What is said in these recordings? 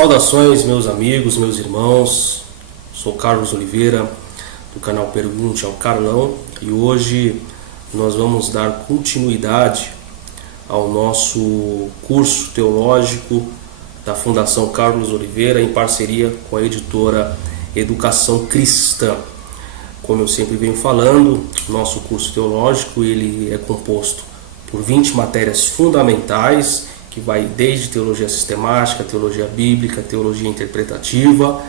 Saudações, meus amigos, meus irmãos. Sou Carlos Oliveira, do canal Pergunte ao Carlão, e hoje nós vamos dar continuidade ao nosso curso teológico da Fundação Carlos Oliveira, em parceria com a editora Educação Cristã. Como eu sempre venho falando, nosso curso teológico ele é composto por 20 matérias fundamentais, que vai desde teologia sistemática, teologia bíblica, teologia interpretativa,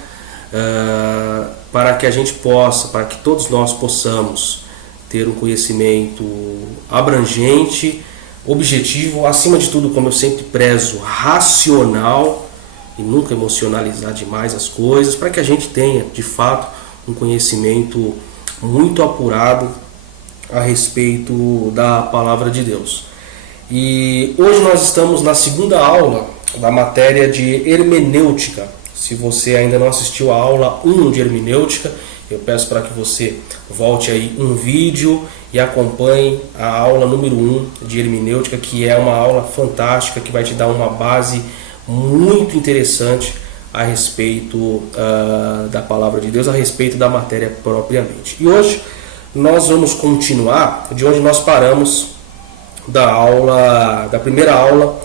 para que a gente possa, para que todos nós possamos ter um conhecimento abrangente, objetivo, acima de tudo, como eu sempre prezo, racional e nunca emocionalizar demais as coisas, para que a gente tenha, de fato, um conhecimento muito apurado a respeito da Palavra de Deus. E hoje nós estamos na segunda aula da matéria de hermenêutica. Se você ainda não assistiu a aula 1 de hermenêutica, eu peço para que você volte aí um vídeo e acompanhe a aula número 1 de hermenêutica, que é uma aula fantástica, que vai te dar uma base muito interessante a respeito da Palavra de Deus, a respeito da matéria propriamente. E hoje nós vamos continuar de onde nós paramos da primeira aula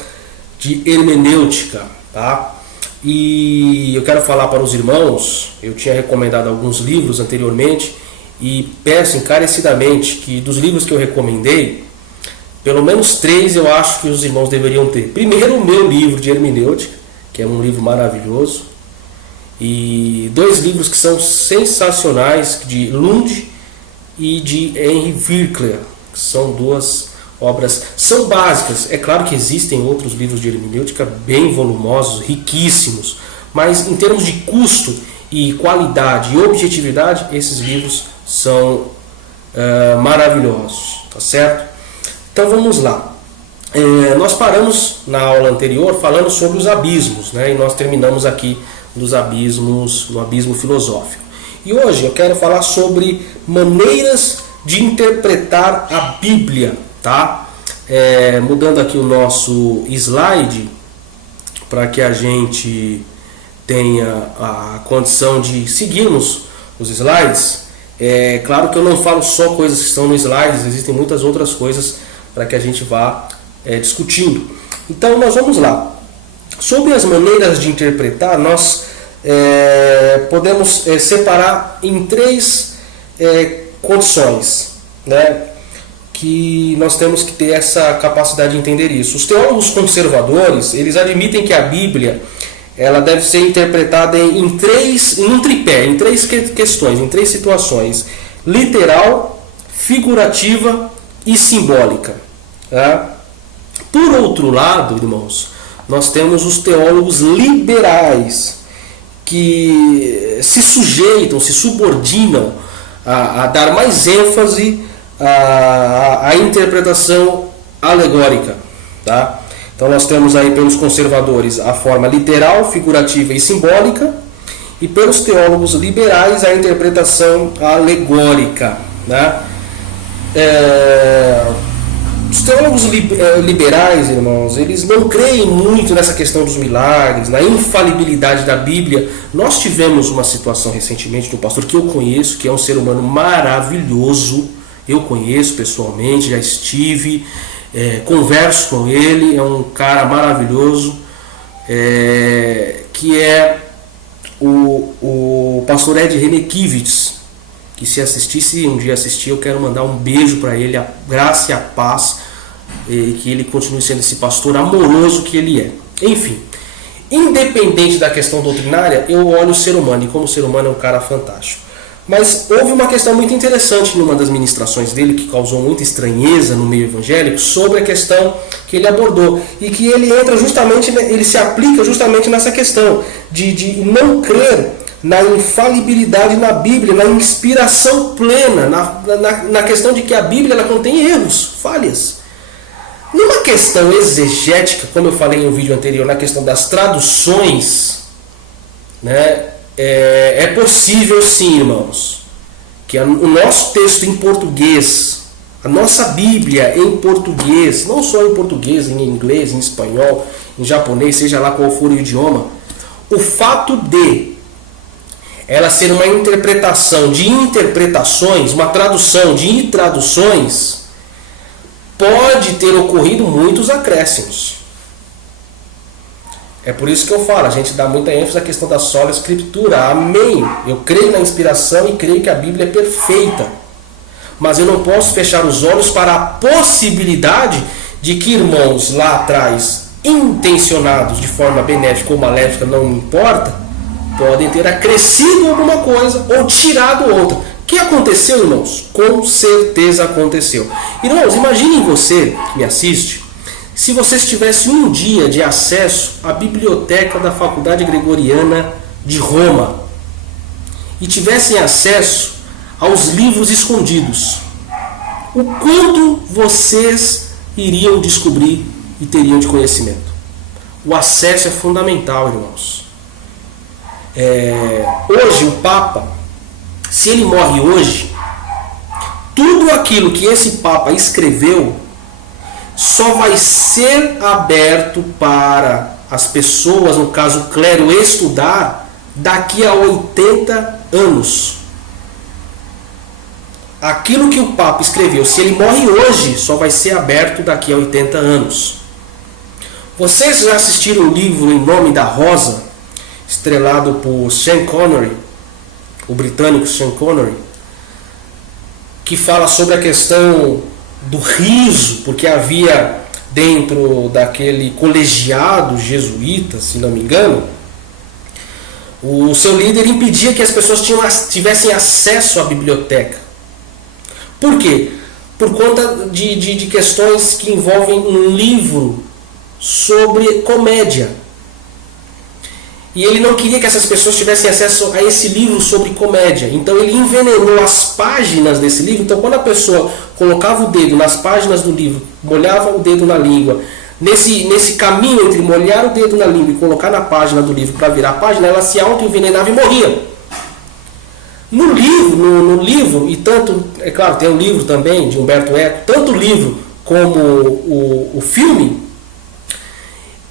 de hermenêutica, tá? E eu quero falar para os irmãos, eu tinha recomendado alguns livros anteriormente e peço encarecidamente que dos livros que eu recomendei, pelo menos 3 eu acho que os irmãos deveriam ter. Primeiro, o meu livro de hermenêutica, que é um livro maravilhoso, e 2 livros que são sensacionais, de Lund e de Henry Virkler, que são 2 obras, são básicas. É claro que existem outros livros de hermenêutica bem volumosos, riquíssimos, mas em termos de custo e qualidade e objetividade, esses livros são maravilhosos, tá certo? Então vamos lá. Nós paramos na aula anterior falando sobre os abismos, né? E nós terminamos aqui nos abismos, no abismo filosófico. E hoje eu quero falar sobre maneiras de interpretar a Bíblia, tá? Mudando aqui o nosso slide para que a gente tenha a condição de seguirmos os slides. Claro que eu não falo só coisas que estão no slides, existem muitas outras coisas para que a gente vá discutindo. Então nós vamos lá. Sobre as maneiras de interpretar, nós podemos separar em 3 condições, né? Que nós temos que ter essa capacidade de entender isso. Os teólogos conservadores, eles admitem que a Bíblia ela deve ser interpretada em um tripé, em 3 questões, em 3 situações: literal, figurativa e simbólica. Tá? Por outro lado, irmãos, nós temos os teólogos liberais, que se sujeitam, se subordinam a dar mais ênfase à interpretação alegórica, tá? Então nós temos aí pelos conservadores a forma literal, figurativa e simbólica, e pelos teólogos liberais a interpretação alegórica, né? Os teólogos liberais, irmãos, eles não creem muito nessa questão dos milagres, na infalibilidade da Bíblia. Nós tivemos uma situação recentemente de um pastor que eu conheço, que é um ser humano maravilhoso. Eu conheço pessoalmente, já estive, converso com ele, é um cara maravilhoso, que é o pastor Ed Renekiewicz, que se um dia assistir, eu quero mandar um beijo para ele, a graça e a paz, e que ele continue sendo esse pastor amoroso que ele é. Enfim, independente da questão doutrinária, eu olho o ser humano, e como o ser humano é um cara fantástico. Mas houve uma questão muito interessante numa das ministrações dele, que causou muita estranheza no meio evangélico, sobre a questão que ele abordou, e que ele entra justamente, ele se aplica justamente nessa questão de não crer na infalibilidade na Bíblia, na inspiração plena, na questão de que a Bíblia ela contém erros, falhas. Numa questão exegética, como eu falei em um vídeo anterior, na questão das traduções, né, é possível sim, irmãos, que o nosso texto em português, a nossa Bíblia em português, não só em português, em inglês, em espanhol, em japonês, seja lá qual for o idioma, o fato de ela ser uma interpretação de interpretações, uma tradução de traduções, pode ter ocorrido muitos acréscimos. É por isso que eu falo, a gente dá muita ênfase à questão da sola escritura. Amém. Eu creio na inspiração e creio que a Bíblia é perfeita. Mas eu não posso fechar os olhos para a possibilidade de que irmãos lá atrás, intencionados de forma benéfica ou maléfica, não importa, podem ter acrescido alguma coisa ou tirado outra. O que aconteceu, irmãos? Com certeza aconteceu. Irmãos, imaginem você que me assiste, se vocês tivessem um dia de acesso à biblioteca da Faculdade Gregoriana de Roma e tivessem acesso aos livros escondidos, o quanto vocês iriam descobrir e teriam de conhecimento? O acesso é fundamental, irmãos. Hoje o Papa, se ele morre hoje, tudo aquilo que esse Papa escreveu só vai ser aberto para as pessoas, no caso o clero, estudar daqui a 80 anos. Aquilo que o Papa escreveu, se ele morre hoje, só vai ser aberto daqui a 80 anos. Vocês já assistiram o livro Em Nome da Rosa, estrelado por Sean Connery, o britânico Sean Connery, que fala sobre a questão do riso, porque havia dentro daquele colegiado jesuíta, se não me engano, o seu líder impedia que as pessoas tivessem acesso à biblioteca. Por quê? Por conta de questões que envolvem um livro sobre comédia. E ele não queria que essas pessoas tivessem acesso a esse livro sobre comédia. Então ele envenenou as páginas desse livro. Então quando a pessoa colocava o dedo nas páginas do livro, molhava o dedo na língua, nesse caminho entre molhar o dedo na língua e colocar na página do livro para virar a página, ela se auto-envenenava e morria. No livro, e tanto, é claro, tem um livro também de Humberto Eco, tanto o livro como o filme,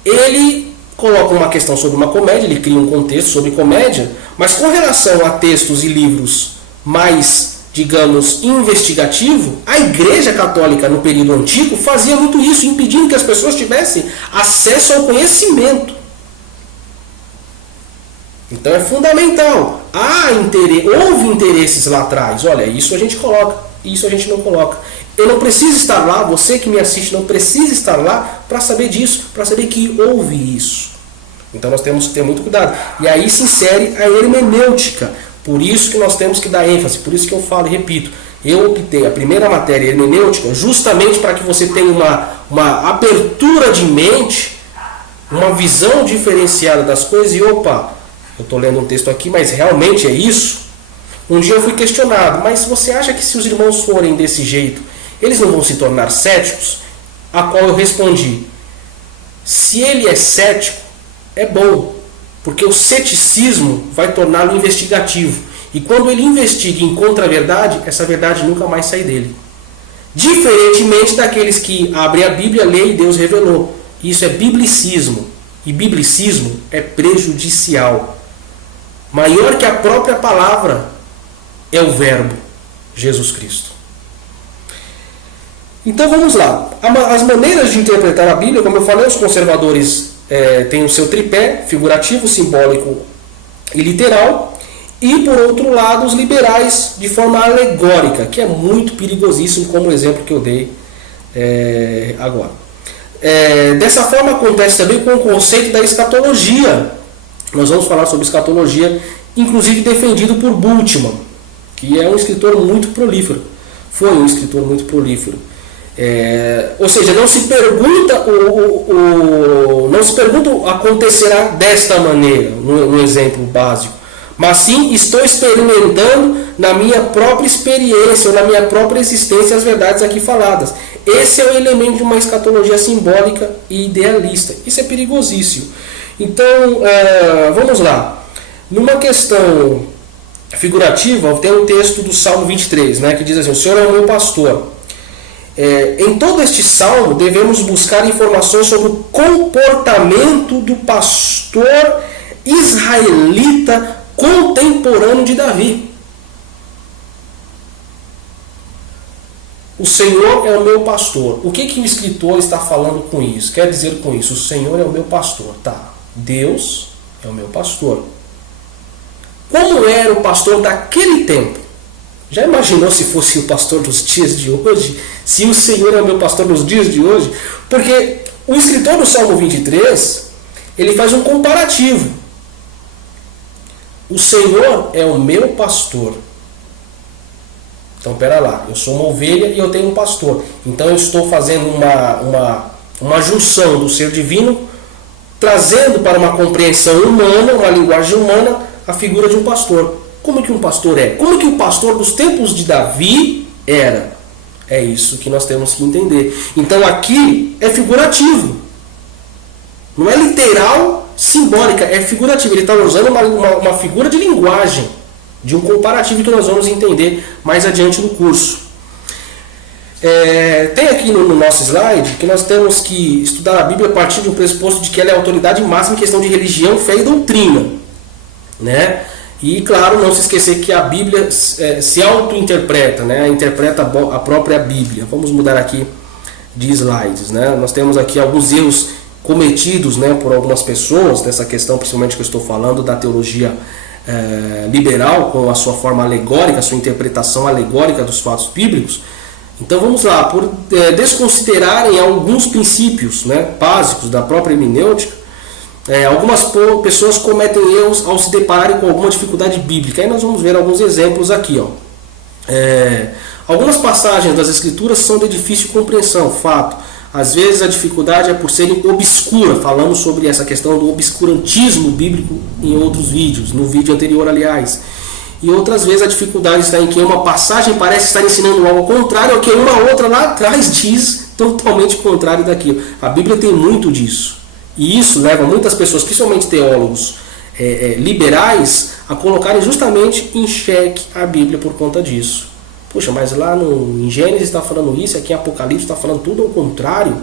ele coloca uma questão sobre uma comédia, ele cria um contexto sobre comédia, mas com relação a textos e livros mais, digamos, investigativo, a Igreja Católica no período antigo fazia muito isso, impedindo que as pessoas tivessem acesso ao conhecimento. Então é fundamental. Houve interesses lá atrás. Olha, isso a gente coloca, isso a gente não coloca. Eu não preciso estar lá, você que me assiste não precisa estar lá para saber disso, para saber que houve isso. Então nós temos que ter muito cuidado. E aí se insere a hermenêutica. Por isso que nós temos que dar ênfase, por isso que eu falo e repito. Eu optei a primeira matéria, hermenêutica, justamente para que você tenha uma abertura de mente, uma visão diferenciada das coisas. E opa, eu estou lendo um texto aqui, mas realmente é isso? Um dia eu fui questionado, mas você acha que se os irmãos forem desse jeito, eles não vão se tornar céticos? A qual eu respondi, se ele é cético, é bom, porque o ceticismo vai torná-lo investigativo. E quando ele investiga e encontra a verdade, essa verdade nunca mais sai dele. Diferentemente daqueles que abrem a Bíblia, lê e Deus revelou. Isso é biblicismo. E biblicismo é prejudicial. Maior que a própria palavra é o verbo, Jesus Cristo. Então vamos lá. As maneiras de interpretar a Bíblia, como eu falei, os conservadores têm o seu tripé, figurativo, simbólico e literal. E por outro lado, os liberais de forma alegórica, que é muito perigosíssimo, como o exemplo que eu dei agora. Dessa forma acontece também com o conceito da escatologia. Nós vamos falar sobre escatologia, inclusive defendido por Bultmann, que é um escritor muito prolífero. Foi um escritor muito prolífero. Ou seja, não se pergunta acontecerá desta maneira, no exemplo básico, mas sim estou experimentando na minha própria experiência, ou na minha própria existência, as verdades aqui faladas. Esse é o elemento de uma escatologia simbólica e idealista. Isso é perigosíssimo. Então, vamos lá. Numa questão figurativa, tem um texto do Salmo 23, que diz assim: o Senhor é o meu pastor. Em todo este salmo, devemos buscar informações sobre o comportamento do pastor israelita contemporâneo de Davi. O Senhor é o meu pastor. O que o escritor está falando com isso? Quer dizer com isso, o Senhor é o meu pastor. Tá, Deus é o meu pastor. Como era o pastor daquele tempo? Já imaginou se fosse o pastor dos dias de hoje? Se o Senhor é o meu pastor nos dias de hoje? Porque o escritor do Salmo 23, ele faz um comparativo. O Senhor é o meu pastor. Então, pera lá, eu sou uma ovelha e eu tenho um pastor. Então, eu estou fazendo uma junção do ser divino, trazendo para uma compreensão humana, uma linguagem humana, a figura de um pastor. Como que um pastor é? Como que o pastor dos tempos de Davi era? É isso que nós temos que entender. Então, aqui é figurativo. Não é literal, simbólica, é figurativo. Ele está usando uma figura de linguagem, de um comparativo que nós vamos entender mais adiante no curso. Tem aqui no nosso slide que nós temos que estudar a Bíblia a partir de um pressuposto de que ela é a autoridade máxima em questão de religião, fé e doutrina, né? E claro, não se esquecer que a Bíblia se auto-interpreta, né? Interpreta a própria Bíblia. Vamos mudar aqui de slides, né? Nós temos aqui alguns erros cometidos, né, por algumas pessoas nessa questão, principalmente que eu estou falando da teologia liberal, com a sua forma alegórica, a sua interpretação alegórica dos fatos bíblicos. Então vamos lá, por desconsiderarem alguns princípios, né, básicos da própria hermenêutica, algumas pessoas cometem erros ao se depararem com alguma dificuldade bíblica. Aí nós vamos ver alguns exemplos aqui. Algumas passagens das Escrituras são de difícil compreensão, fato. Às vezes a dificuldade é por serem obscuras. Falamos sobre essa questão do obscurantismo bíblico em outros vídeos, no vídeo anterior, aliás. E outras vezes a dificuldade está em que uma passagem parece estar ensinando algo contrário ao que uma outra lá atrás diz, totalmente contrário daquilo. A Bíblia tem muito disso. E isso leva muitas pessoas, principalmente teólogos liberais, a colocarem justamente em xeque a Bíblia por conta disso. Poxa, mas lá em Gênesis está falando isso, aqui em Apocalipse está falando tudo ao contrário.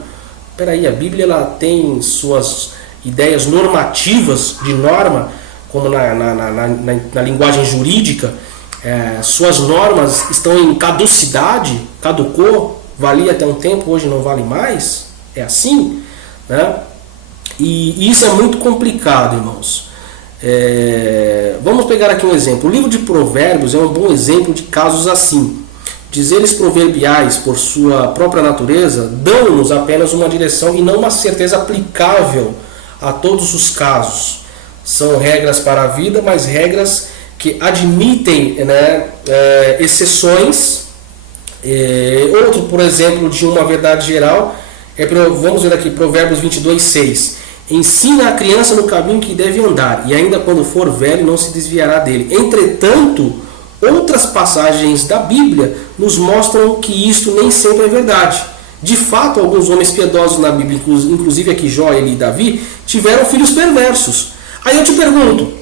Peraí, a Bíblia ela tem suas ideias normativas de norma, como na linguagem jurídica, suas normas estão em caducidade, caducou, valia até um tempo, hoje não vale mais. É assim, né? E isso é muito complicado, irmãos. Vamos pegar aqui um exemplo. O livro de Provérbios é um bom exemplo de casos assim. Dizeres proverbiais, por sua própria natureza, dão-nos apenas uma direção e não uma certeza aplicável a todos os casos. São regras para a vida, mas regras que admitem, né, exceções. Outro, por exemplo, de uma verdade geral, vamos ver aqui, Provérbios 22:6. Ensina a criança no caminho que deve andar, e ainda quando for velho não se desviará dele. Entretanto, outras passagens da Bíblia nos mostram que isto nem sempre é verdade. De fato, alguns homens piedosos na Bíblia, inclusive aqui Jó, Eli e Davi, tiveram filhos perversos. Aí eu te pergunto,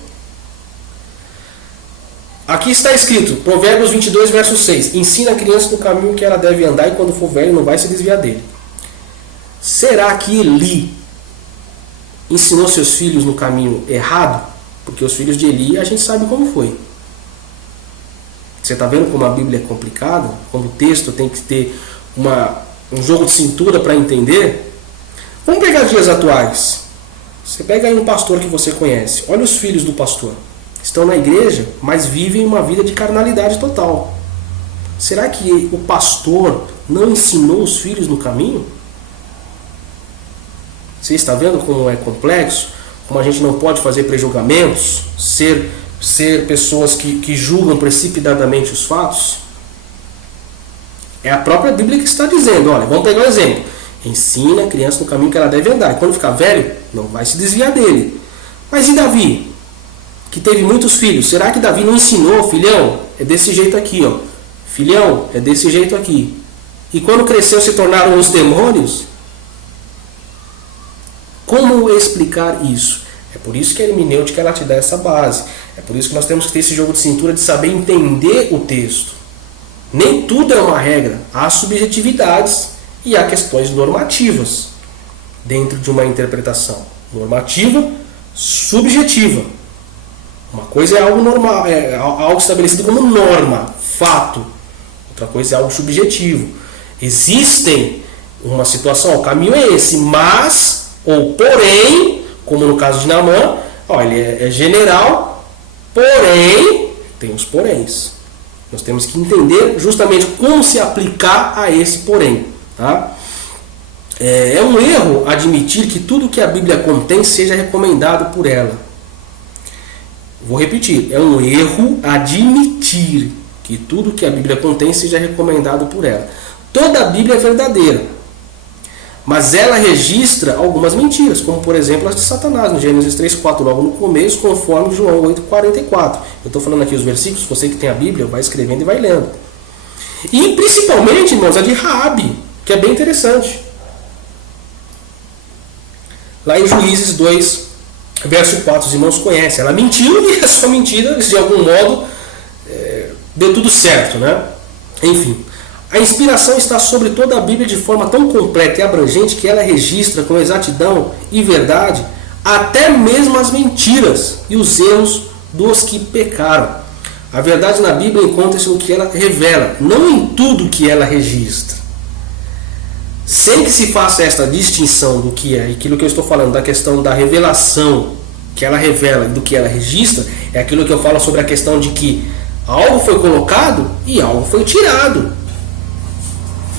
aqui está escrito, Provérbios 22, verso 6, ensina a criança no caminho que ela deve andar e quando for velho não vai se desviar dele. Será que Eli ensinou seus filhos no caminho errado? Porque os filhos de Eli a gente sabe como foi. Você está vendo como a Bíblia é complicada? Como o texto tem que ter um jogo de cintura para entender? Vamos pegar dias atuais. Você pega aí um pastor que você conhece. Olha os filhos do pastor. Estão na igreja, mas vivem uma vida de carnalidade total. Será que o pastor não ensinou os filhos no caminho? Você está vendo como é complexo? Como a gente não pode fazer prejulgamentos? Ser pessoas que julgam precipitadamente os fatos? É a própria Bíblia que está dizendo. Olha, vamos pegar um exemplo. Ensina a criança no caminho que ela deve andar. E quando ficar velho, não vai se desviar dele. Mas e Davi? Que teve muitos filhos. Será que Davi não ensinou? Filhão, é desse jeito aqui, ó. Filhão, é desse jeito aqui. E quando cresceu se tornaram os demônios? Como explicar isso? É por isso que a hermenêutica ela te dá essa base. É por isso que nós temos que ter esse jogo de cintura de saber entender o texto. Nem tudo é uma regra. Há subjetividades e há questões normativas dentro de uma interpretação. Normativa subjetiva. Uma coisa é algo normal, é algo estabelecido como norma, fato. Outra coisa é algo subjetivo. Existem uma situação, o caminho é esse, mas, ou porém, como no caso de Naamã, ele é general, porém, tem os poréns. Nós temos que entender justamente como se aplicar a esse porém. Tá? É um erro admitir que tudo que a Bíblia contém seja recomendado por ela. Vou repetir, é um erro admitir que tudo que a Bíblia contém seja recomendado por ela. Toda a Bíblia é verdadeira, mas ela registra algumas mentiras, como por exemplo as de Satanás, no Gênesis 3:4, logo no começo, conforme João 8:44. Eu estou falando aqui os versículos, você que tem a Bíblia, vai escrevendo e vai lendo. E principalmente, irmãos, a de Raabe, que é bem interessante. Lá em Juízes 2, verso 4, os irmãos conhecem. Ela mentiu e a sua mentira, de algum modo, deu tudo certo, né? Enfim, a inspiração está sobre toda a Bíblia de forma tão completa e abrangente que ela registra com exatidão e verdade até mesmo as mentiras e os erros dos que pecaram. A verdade na Bíblia encontra-se no que ela revela, não em tudo que ela registra. Sem que se faça esta distinção do que é aquilo que eu estou falando, da questão da revelação que ela revela e do que ela registra, é aquilo que eu falo sobre a questão de que algo foi colocado e algo foi tirado.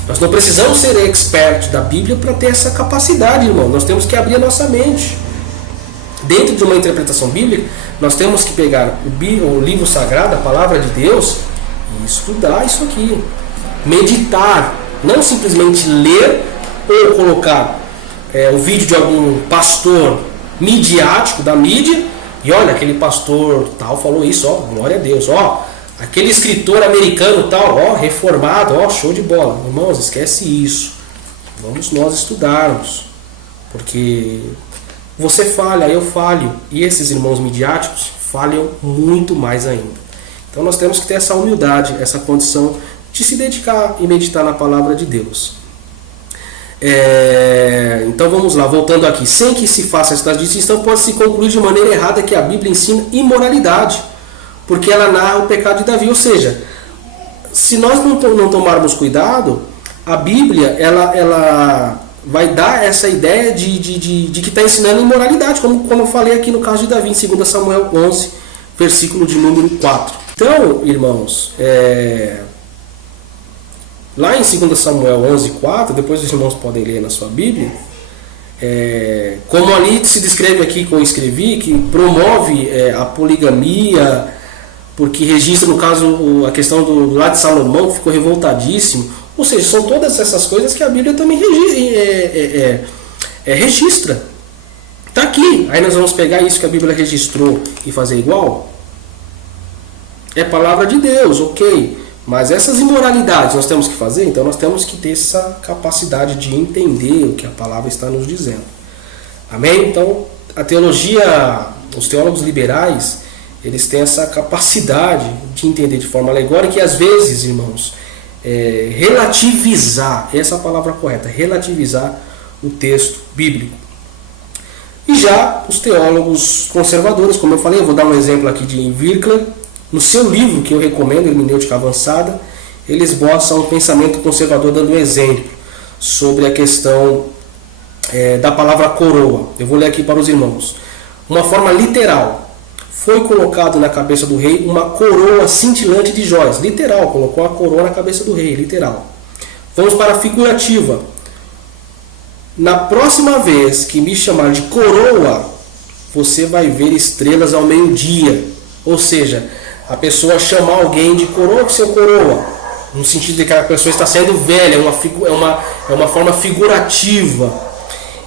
Nós não precisamos ser expertos da Bíblia para ter essa capacidade, irmão. Nós temos que abrir a nossa mente. Dentro de uma interpretação bíblica, nós temos que pegar o livro sagrado, a palavra de Deus, e estudar isso aqui. Meditar. Não simplesmente ler ou colocar o vídeo de algum pastor midiático da mídia e olha, aquele pastor tal falou isso, glória a Deus, aquele escritor americano tal, reformado, show de bola. Irmãos, esquece isso. Vamos nós estudarmos, porque você falha, eu falho, e esses irmãos midiáticos falham muito mais ainda. Então nós temos que ter essa humildade, essa condição de se dedicar e meditar na palavra de Deus. Então vamos lá, voltando aqui. Sem que se faça essa distinção, pode-se concluir de maneira errada que a Bíblia ensina imoralidade, porque ela narra o pecado de Davi. Ou seja, se nós não tomarmos cuidado, a Bíblia ela vai dar essa ideia de que está ensinando imoralidade, como eu falei aqui no caso de Davi, em 2 Samuel 11, versículo de número 4. Então, irmãos, lá em 2 Samuel 11:4, depois os irmãos podem ler na sua Bíblia, como ali se descreve aqui que eu escrevi, que promove a poligamia, porque registra, no caso, a questão do lá de Salomão, que ficou revoltadíssimo. Ou seja, são todas essas coisas que a Bíblia também registra. Está aqui. Aí nós vamos pegar isso que a Bíblia registrou e fazer igual? É palavra de Deus, ok. Mas essas imoralidades nós temos que fazer, então nós temos que ter essa capacidade de entender o que a palavra está nos dizendo. Amém? Então, a teologia, os teólogos liberais, eles têm essa capacidade de entender de forma alegórica e às vezes, irmãos, relativizar, essa é a palavra correta, relativizar o texto bíblico. E já os teólogos conservadores, como eu falei, eu vou dar um exemplo aqui de Virkler. No seu livro, que eu recomendo, Hermenêutica Avançada, ele esboça um pensamento conservador dando um exemplo sobre a questão da palavra coroa. Eu vou ler aqui para os irmãos. Uma forma literal. Foi colocado na cabeça do rei uma coroa cintilante de joias. Literal, colocou a coroa na cabeça do rei, literal. Vamos para a figurativa. Na próxima vez que me chamar de coroa, você vai ver estrelas ao meio-dia. Ou seja, a pessoa chamar alguém de coroa, que seu coroa, no sentido de que a pessoa está sendo velha, é uma forma figurativa.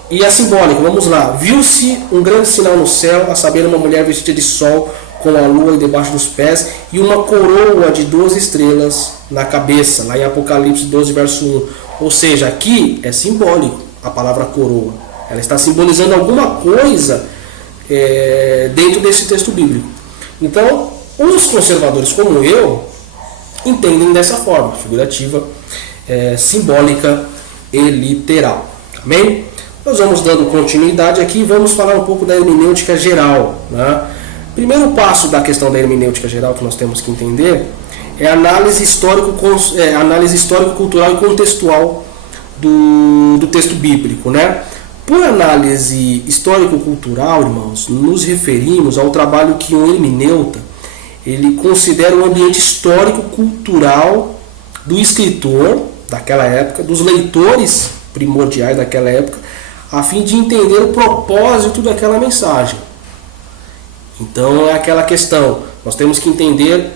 E a simbólica, vamos lá. Viu-se um grande sinal no céu, a saber, uma mulher vestida de sol, com a lua debaixo dos pés, e uma coroa de 12 estrelas na cabeça, lá em Apocalipse 12, verso 1. Ou seja, aqui é simbólico a palavra coroa. Ela está simbolizando alguma coisa dentro desse texto bíblico. Então, os conservadores como eu entendem dessa forma, figurativa, simbólica e literal. Amém? Nós vamos dando continuidade aqui e vamos falar um pouco da hermenêutica geral, né? Primeiro passo da questão da hermenêutica geral que nós temos que entender é a análise histórico-cultural e contextual do texto bíblico, né? Por análise histórico-cultural, irmãos, nos referimos ao trabalho que um hermeneuta ele considera o ambiente histórico-cultural do escritor daquela época, dos leitores primordiais daquela época, a fim de entender o propósito daquela mensagem. Então é aquela questão, nós temos que entender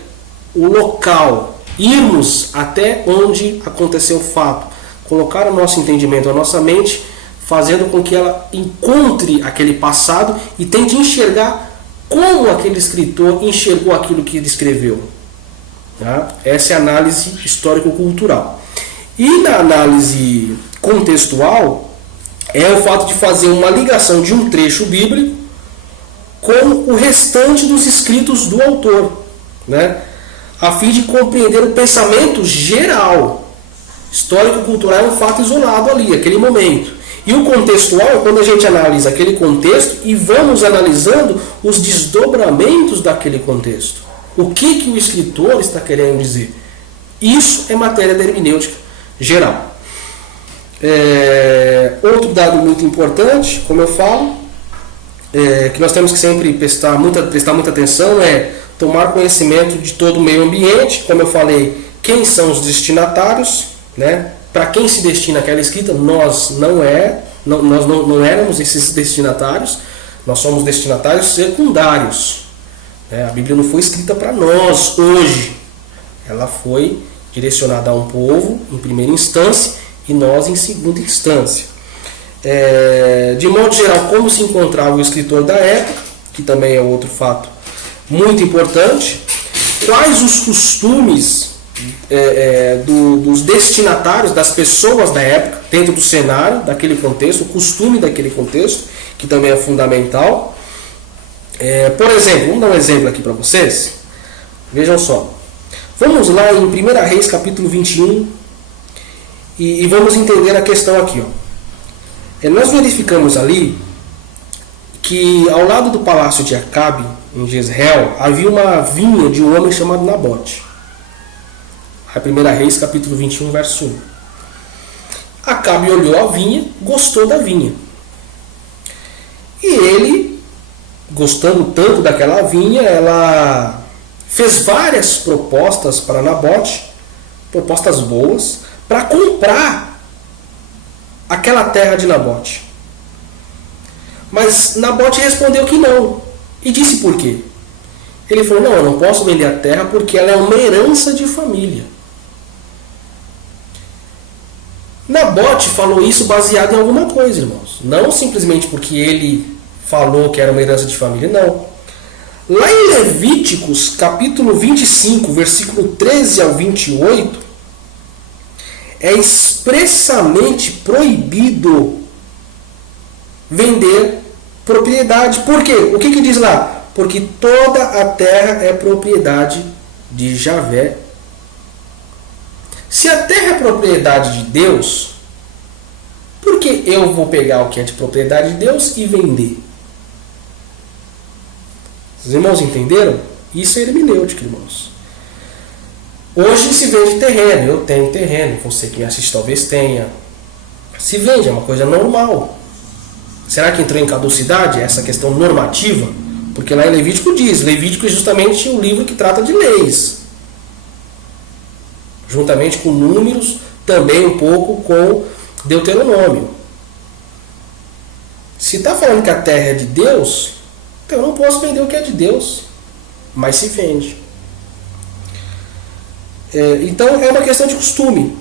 o local, irmos até onde aconteceu o fato, colocar o nosso entendimento, a nossa mente, fazendo com que ela encontre aquele passado e tente enxergar como aquele escritor enxergou aquilo que ele escreveu. Tá? Essa é a análise histórico-cultural. E na análise contextual, é o fato de fazer uma ligação de um trecho bíblico com o restante dos escritos do autor, né? A fim de compreender o pensamento geral. Histórico-cultural é um fato isolado ali, aquele momento. E o contextual é quando a gente analisa aquele contexto e vamos analisando os desdobramentos daquele contexto. O que o escritor está querendo dizer? Isso é matéria da hermenêutica geral. Outro dado muito importante, como eu falo, que nós temos que sempre prestar muita atenção é tomar conhecimento de todo o meio ambiente. Como eu falei, quem são os destinatários, né? Para quem se destina aquela escrita, nós não éramos esses destinatários, nós somos destinatários secundários. Né? A Bíblia não foi escrita para nós hoje, ela foi direcionada a um povo em primeira instância e nós em segunda instância. De modo geral, como se encontrava o escritor da época, que também é outro fato muito importante, quais os costumes dos destinatários, das pessoas da época, dentro do cenário, daquele contexto, o costume daquele contexto, que também é fundamental. Por exemplo, vamos dar um exemplo aqui para vocês. Vejam só. Vamos lá em 1 Reis, capítulo 21, e vamos entender a questão aqui, ó. Nós verificamos ali que ao lado do palácio de Acabe, em Jezreel, havia uma vinha de um homem chamado Nabote. A 1 Reis, capítulo 21, verso 1. Acabe olhou a vinha, gostou da vinha. E ele, gostando tanto daquela vinha, ela fez várias propostas para Nabote, propostas boas, para comprar aquela terra de Nabote. Mas Nabote respondeu que não. E disse por quê? Ele falou, não, eu não posso vender a terra porque ela é uma herança de família. Nabote falou isso baseado em alguma coisa, irmãos. Não simplesmente porque ele falou que era uma herança de família, não. Lá em Levíticos, capítulo 25, versículo 13 ao 28, é expressamente proibido vender propriedade. Por quê? O que diz lá? Porque toda a terra é propriedade de Javé. Se a terra é propriedade de Deus, por que eu vou pegar o que é de propriedade de Deus e vender? Os irmãos entenderam? Isso é hermenêutica, irmãos. Hoje se vende terreno, eu tenho terreno, você que me assiste talvez tenha. Se vende, é uma coisa normal. Será que entrou em caducidade essa questão normativa? Porque lá em Levítico diz, Levítico é justamente um livro que trata de leis. Juntamente com Números, também um pouco com Deuteronômio. Se está falando que a terra é de Deus, então eu não posso vender o que é de Deus, mas se vende. Então é uma questão de costume.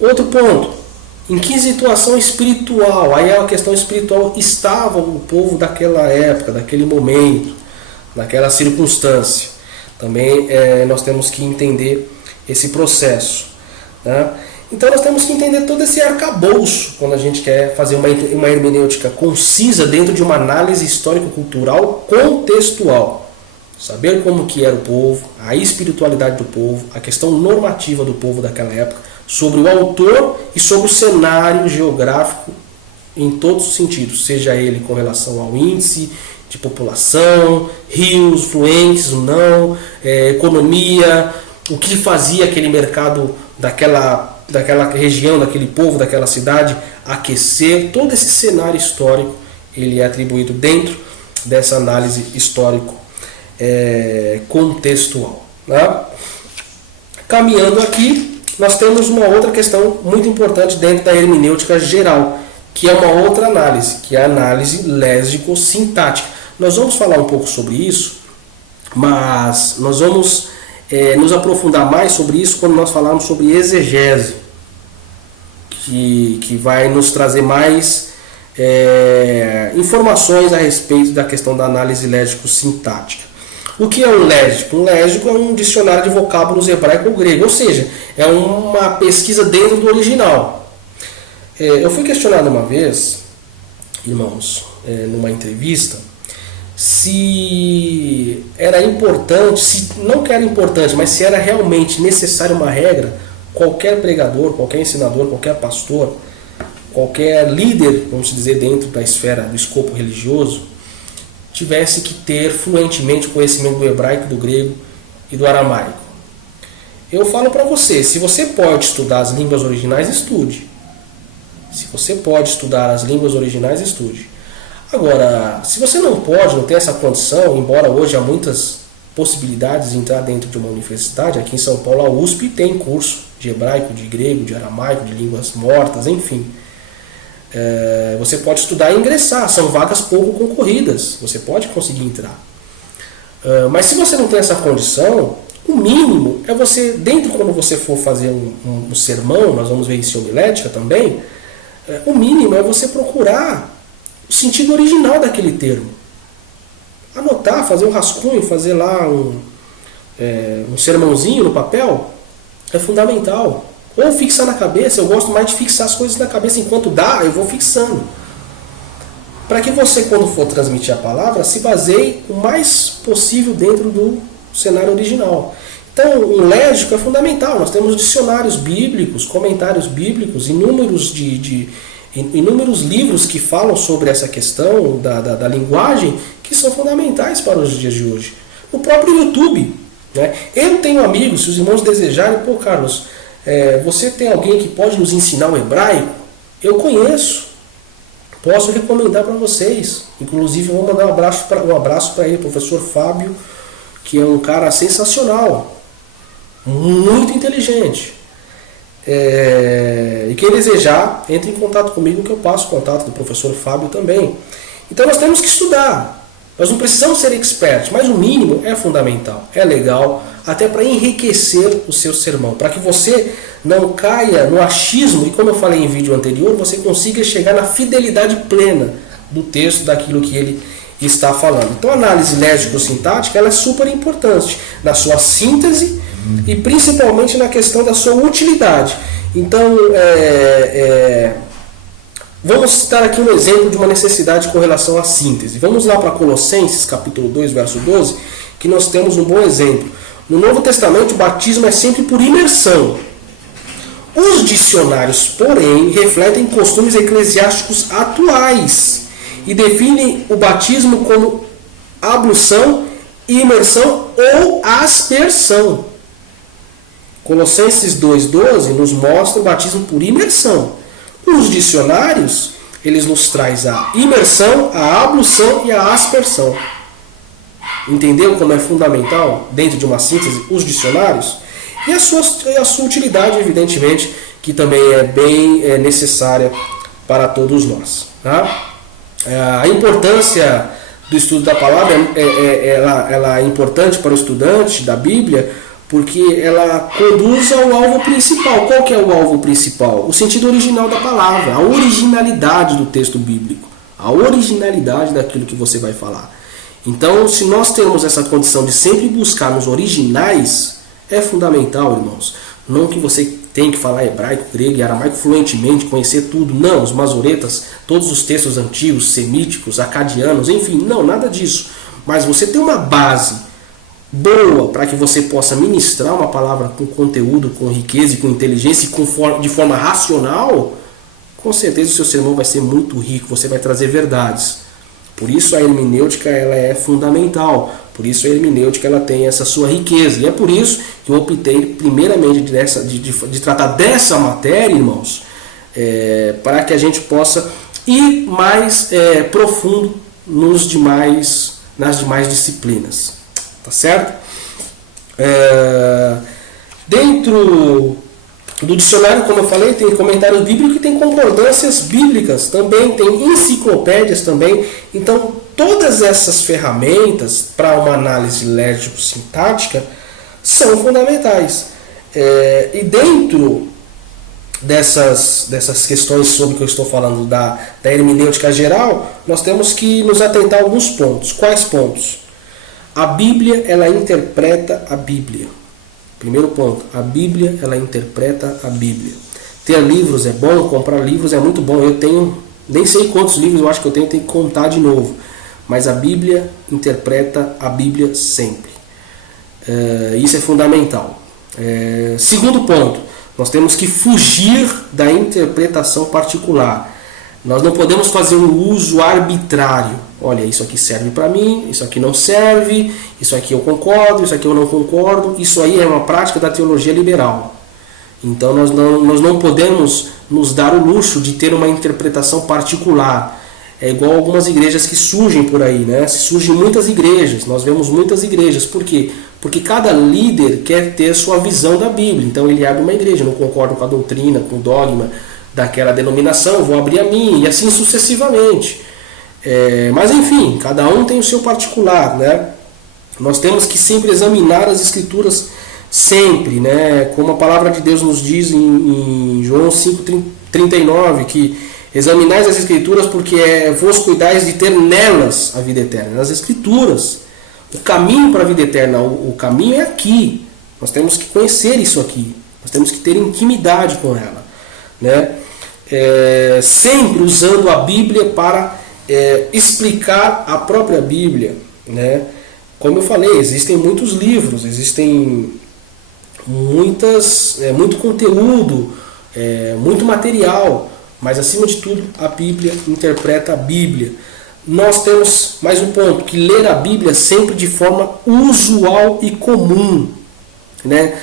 Outro ponto, em que situação espiritual, aí é uma questão espiritual, estava o povo daquela época, daquele momento, daquela circunstância. Também nós temos que entender esse processo. Né? Então nós temos que entender todo esse arcabouço quando a gente quer fazer uma hermenêutica concisa dentro de uma análise histórico-cultural contextual. Saber como que era o povo, a espiritualidade do povo, a questão normativa do povo daquela época, sobre o autor e sobre o cenário geográfico em todos os sentidos, seja ele com relação ao índice de população, rios fluentes ou não, economia, o que fazia aquele mercado daquela região, daquele povo, daquela cidade aquecer. Todo esse cenário histórico ele é atribuído dentro dessa análise histórico contextual. Né? Caminhando aqui, nós temos uma outra questão muito importante dentro da hermenêutica geral, que é uma outra análise, que é a análise léxico-sintática. Nós vamos falar um pouco sobre isso, mas nós vamos nos aprofundar mais sobre isso quando nós falarmos sobre exegese, que vai nos trazer mais informações a respeito da questão da análise léxico-sintática. O que é um léxico? Um léxico é um dicionário de vocábulos hebraico ou grego, ou seja, é uma pesquisa dentro do original. Eu fui questionado uma vez, irmãos, numa entrevista, se era importante, não que era importante, mas se era realmente necessária uma regra, qualquer pregador, qualquer ensinador, qualquer pastor, qualquer líder, vamos dizer, dentro da esfera do escopo religioso, tivesse que ter fluentemente conhecimento do hebraico, do grego e do aramaico. Eu falo para você, se você pode estudar as línguas originais, estude. Se você pode estudar as línguas originais, estude. Agora, se você não pode, não tem essa condição, embora hoje há muitas possibilidades de entrar dentro de uma universidade, aqui em São Paulo a USP tem curso de hebraico, de grego, de aramaico, de línguas mortas, enfim. Você pode estudar e ingressar, são vagas pouco concorridas, você pode conseguir entrar. Mas se você não tem essa condição, o mínimo é você, dentro quando você for fazer um sermão, nós vamos ver isso em homilética também, o mínimo é você procurar o sentido original daquele termo. Anotar, fazer um rascunho, fazer lá um sermãozinho no papel, é fundamental. Ou fixar na cabeça, eu gosto mais de fixar as coisas na cabeça, enquanto dá, eu vou fixando. Para que você, quando for transmitir a palavra, se baseie o mais possível dentro do cenário original. Então, um léxico é fundamental. Nós temos dicionários bíblicos, comentários bíblicos, inúmeros livros que falam sobre essa questão da linguagem, que são fundamentais para os dias de hoje. No próprio YouTube, né? Eu tenho amigos, se os irmãos desejarem, pô, Carlos, você tem alguém que pode nos ensinar o hebraico? Eu conheço, posso recomendar para vocês. Inclusive, vou mandar um abraço para ele, professor Fábio, que é um cara sensacional, muito inteligente. E quem desejar, entre em contato comigo, que eu passo o contato do professor Fábio também. Então nós temos que estudar. Nós não precisamos ser expertos, mas o mínimo é fundamental, é legal, até para enriquecer o seu sermão, para que você não caia no achismo e, como eu falei em vídeo anterior, você consiga chegar na fidelidade plena do texto, daquilo que ele está falando. Então a análise léxico-sintática ela é super importante na sua síntese e principalmente na questão da sua utilidade. Então, vamos citar aqui um exemplo de uma necessidade com relação à síntese. Vamos lá para Colossenses, capítulo 2, verso 12, que nós temos um bom exemplo. No Novo Testamento, o batismo é sempre por imersão. Os dicionários, porém, refletem costumes eclesiásticos atuais e definem o batismo como ablução, imersão ou aspersão. Colossenses 2,12 nos mostra o batismo por imersão. Os dicionários, eles nos trazem a imersão, a ablução e a aspersão. Entendeu como é fundamental, dentro de uma síntese, os dicionários? E a sua utilidade, evidentemente, que também é bem necessária para todos nós. Tá? A importância do estudo da palavra ela é importante para o estudante da Bíblia, porque ela conduz ao alvo principal. Qual que é o alvo principal? O sentido original da palavra, a originalidade do texto bíblico, a originalidade daquilo que você vai falar. Então, se nós temos essa condição de sempre buscar nos originais, é fundamental, irmãos. Não que você tem que falar hebraico, grego e aramaico fluentemente, conhecer tudo. Não, os masoretas, todos os textos antigos, semíticos, acadianos, enfim, não, nada disso. Mas você tem uma base boa para que você possa ministrar uma palavra com conteúdo, com riqueza e com inteligência e de forma racional, com certeza o seu sermão vai ser muito rico, você vai trazer verdades. Por isso a hermenêutica ela é fundamental, por isso a hermenêutica ela tem essa sua riqueza. E é por isso que eu optei primeiramente de tratar dessa matéria, irmãos, para que a gente possa ir mais profundo nas demais disciplinas. Tá certo? Dentro do dicionário, como eu falei, tem comentários bíblicos e tem concordâncias bíblicas também, tem enciclopédias também. Então, todas essas ferramentas para uma análise léxico-sintática são fundamentais. E dentro dessas questões sobre o que eu estou falando da hermenêutica geral, nós temos que nos atentar a alguns pontos. Quais pontos? A Bíblia, ela interpreta a Bíblia. Primeiro ponto, a Bíblia, ela interpreta a Bíblia. Ter livros é bom, comprar livros é muito bom. Eu tenho, nem sei quantos livros eu acho que eu tenho que contar de novo. Mas a Bíblia interpreta a Bíblia sempre. Isso é fundamental. Segundo ponto, nós temos que fugir da interpretação particular. Nós não podemos fazer um uso arbitrário. Olha, isso aqui serve para mim, isso aqui não serve, isso aqui eu concordo, isso aqui eu não concordo. Isso aí é uma prática da teologia liberal. Então nós não podemos nos dar o luxo de ter uma interpretação particular. É igual algumas igrejas que surgem por aí, né? Surgem muitas igrejas, nós vemos muitas igrejas. Por quê? Porque cada líder quer ter sua visão da Bíblia. Então ele abre uma igreja, não concordo com a doutrina, com o dogma daquela denominação, vou abrir a minha, e assim sucessivamente. Mas enfim, cada um tem o seu particular, né? Nós temos que sempre examinar as escrituras, sempre, né? Como a palavra de Deus nos diz em João 5,39, que examinais as escrituras porque vos cuidais de ter nelas a vida eterna. Nas escrituras, o caminho para a vida eterna, o caminho é aqui. Nós temos que conhecer isso aqui, nós temos que ter intimidade com ela, né? Sempre usando a Bíblia para explicar a própria Bíblia, né? Como eu falei, existem muitos livros, existem muito conteúdo, muito material, mas acima de tudo a Bíblia interpreta a Bíblia. Nós temos mais um ponto, que ler a Bíblia sempre de forma usual e comum, né?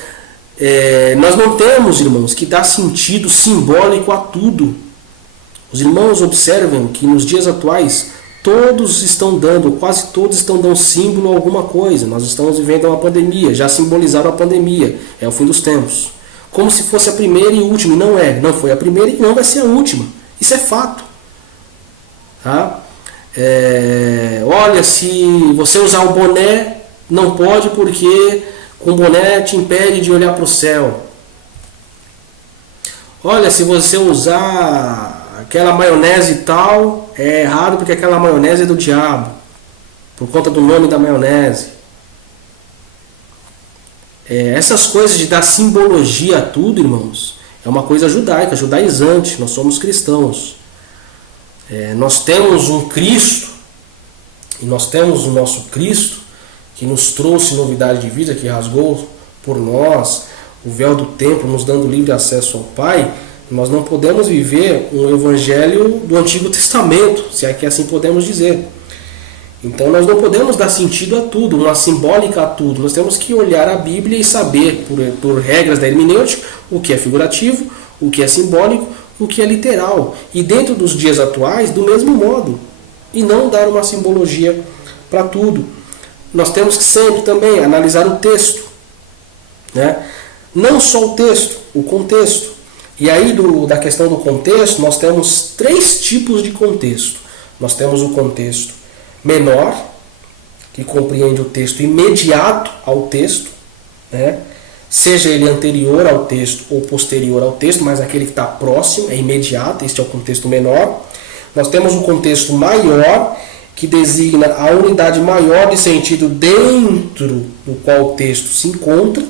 Nós não temos, irmãos, que dar sentido simbólico a tudo. Os irmãos observam que nos dias atuais quase todos estão dando símbolo a alguma coisa. Nós estamos vivendo uma pandemia, já simbolizaram a pandemia, é o fim dos tempos. Como se fosse a primeira e última, e não é. Não foi a primeira e não vai ser a última. Isso é fato. Tá? Olha, se você usar o boné, não pode porque com o boné te impede de olhar para o céu. Olha, se você usar aquela maionese e tal, é errado porque aquela maionese é do diabo, por conta do nome da maionese. Essas coisas de dar simbologia a tudo, irmãos, é uma coisa judaica, judaizante. Nós somos cristãos. Nós temos um Cristo, e nós temos o nosso Cristo, que nos trouxe novidade de vida, que rasgou por nós o véu do templo, nos dando livre acesso ao Pai. Nós não podemos viver um evangelho do Antigo Testamento, se é que assim podemos dizer. Então nós não podemos dar sentido a tudo, uma simbólica a tudo. Nós temos que olhar a Bíblia e saber, por regras da hermenêutica, o que é figurativo, o que é simbólico, o que é literal. E dentro dos dias atuais, do mesmo modo. E não dar uma simbologia para tudo. Nós temos que sempre também analisar o texto, né? Não só o texto, o contexto. E aí da questão do contexto, nós temos 3 tipos de contexto. Nós temos o contexto menor, que compreende o texto imediato ao texto, né? Seja ele anterior ao texto ou posterior ao texto, mas aquele que está próximo, é imediato, este é o contexto menor. Nós temos o contexto maior, que designa a unidade maior de sentido dentro do qual o texto se encontra.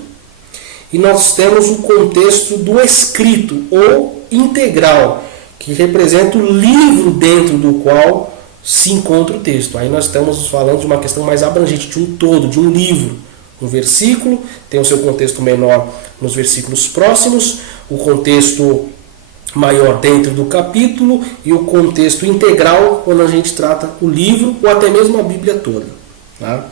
E nós temos o contexto do escrito ou integral, que representa o livro dentro do qual se encontra o texto. Aí nós estamos falando de uma questão mais abrangente, de um todo, de um livro, um versículo, tem o seu contexto menor nos versículos próximos, o contexto maior dentro do capítulo e o contexto integral quando a gente trata o livro ou até mesmo a Bíblia toda. Tá?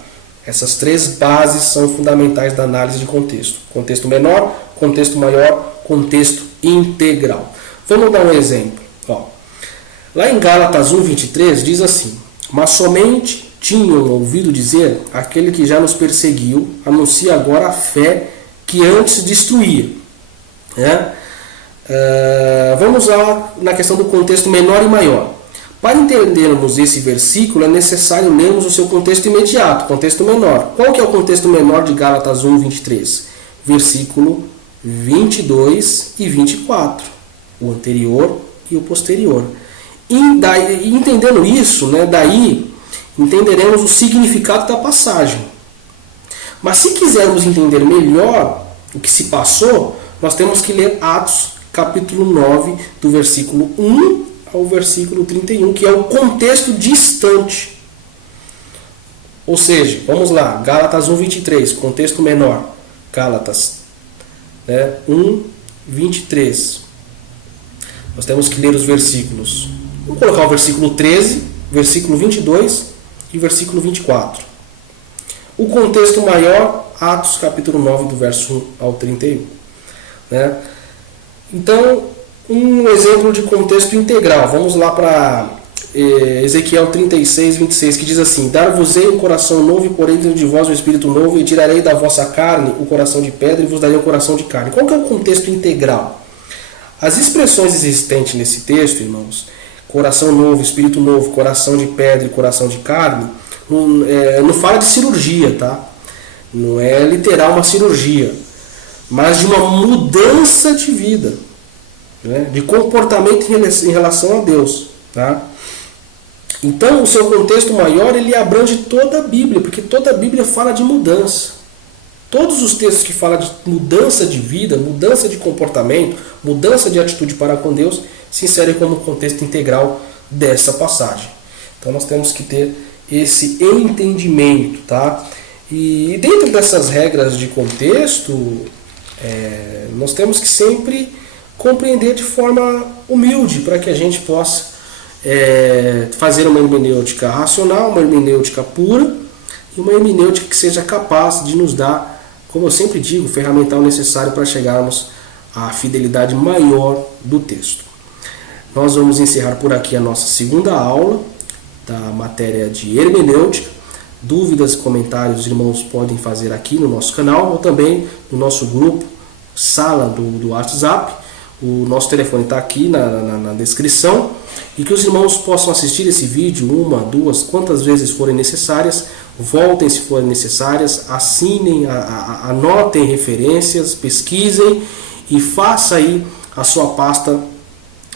Essas três bases são fundamentais da análise de contexto. Contexto menor, contexto maior, contexto integral. Vamos dar um exemplo. Lá em Gálatas 1:23 diz assim: mas somente tinham ouvido dizer aquele que já nos perseguiu, anuncia agora a fé que antes destruía. Vamos lá na questão do contexto menor e maior. Para entendermos esse versículo é necessário lermos o seu contexto imediato, contexto menor. Qual que é o contexto menor de Gálatas 1:23? Versículo 22 e 24, o anterior e o posterior. E entendendo isso, daí entenderemos o significado da passagem. Mas se quisermos entender melhor o que se passou, nós temos que ler Atos capítulo 9, do versículo 1 ao versículo 31, que é o contexto distante. Ou seja, vamos lá, Gálatas 1:23, contexto menor. Gálatas 1:23. Nós temos que ler os versículos. Vamos colocar o versículo 13, versículo 22 e versículo 24. O contexto maior, Atos capítulo 9, do verso 1 ao 31. Então, um exemplo de contexto integral. Vamos lá para Ezequiel 36:26, que diz assim: dar-vos-ei um coração novo e porei dentro de vós um espírito novo, e tirarei da vossa carne o coração de pedra e vos darei um coração de carne. Qual que é o contexto integral? As expressões existentes nesse texto, irmãos, coração novo, espírito novo, coração de pedra e coração de carne, não fala de cirurgia, tá? Não é literal uma cirurgia, mas de uma mudança de vida, de comportamento em relação a Deus, tá? Então, o seu contexto maior, ele abrange toda a Bíblia, porque toda a Bíblia fala de mudança. Todos os textos que falam de mudança de vida, mudança de comportamento, mudança de atitude para com Deus, se inserem como contexto integral dessa passagem. Então, nós temos que ter esse entendimento, tá? E dentro dessas regras de contexto, nós temos que sempre compreender de forma humilde, para que a gente possa fazer uma hermenêutica racional, uma hermenêutica pura, e uma hermenêutica que seja capaz de nos dar, como eu sempre digo, o ferramental necessário para chegarmos à fidelidade maior do texto. Nós vamos encerrar por aqui a nossa segunda aula da matéria de hermenêutica. Dúvidas e comentários os irmãos podem fazer aqui no nosso canal ou também no nosso grupo, sala do WhatsApp. O nosso telefone está aqui na descrição, e que os irmãos possam assistir esse vídeo uma, duas, quantas vezes forem necessárias, voltem se forem necessárias, assinem, anotem referências, pesquisem e faça aí a sua pasta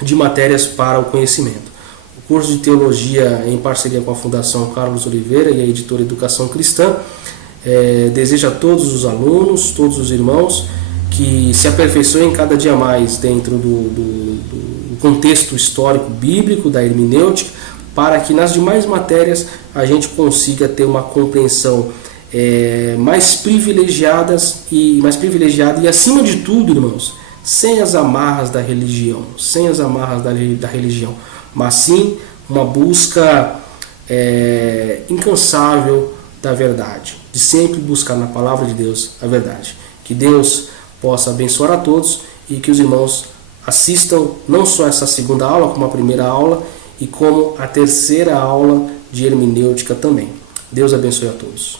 de matérias para o conhecimento. O curso de Teologia, em parceria com a Fundação Carlos Oliveira e a editora Educação Cristã, deseja a todos os alunos, todos os irmãos, que se aperfeiçoem cada dia mais dentro do contexto histórico bíblico da hermenêutica, para que nas demais matérias a gente consiga ter uma compreensão mais privilegiada e, acima de tudo, irmãos, sem as amarras da religião, mas sim uma busca incansável da verdade, de sempre buscar na palavra de Deus a verdade. Que Deus possa abençoar a todos e que os irmãos assistam não só essa segunda aula, como a primeira aula e como a terceira aula de hermenêutica também. Deus abençoe a todos.